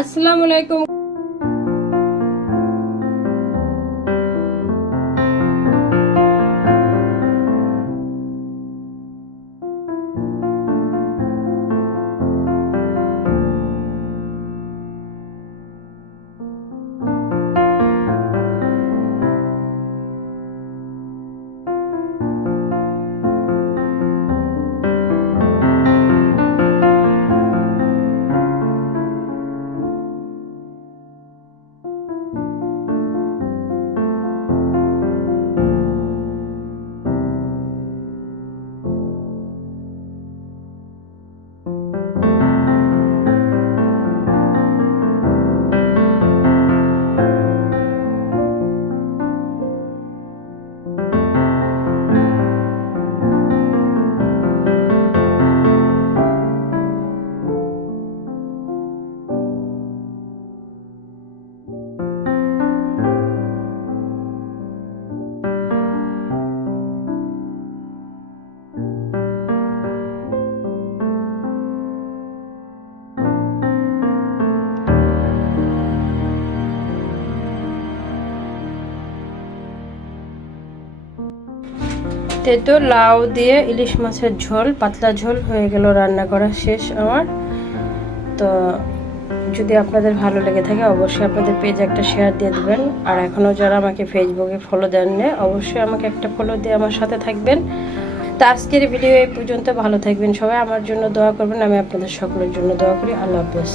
আসসালামু আলাইকুম। তেতো লাউ দিয়ে ইলিশ মাছের ঝোল, পাতলা ঝোল হয়ে গেল, রান্না করা শেষ আমার। তো যদি আপনাদের ভালো লেগে থাকে অবশ্যই আপনাদের পেজে একটা শেয়ার দিয়ে দেবেন। আর এখনও যারা আমাকে ফেসবুকে ফলো দেননি অবশ্যই আমাকে একটা ফলো দিয়ে আমার সাথে থাকবেন। তো আজকের ভিডিও এই পর্যন্ত। ভালো থাকবেন সবাই, আমার জন্য দোয়া করবেন, আমি আপনাদের সকলের জন্য দোয়া করি। আল্লাহ হাফেজ।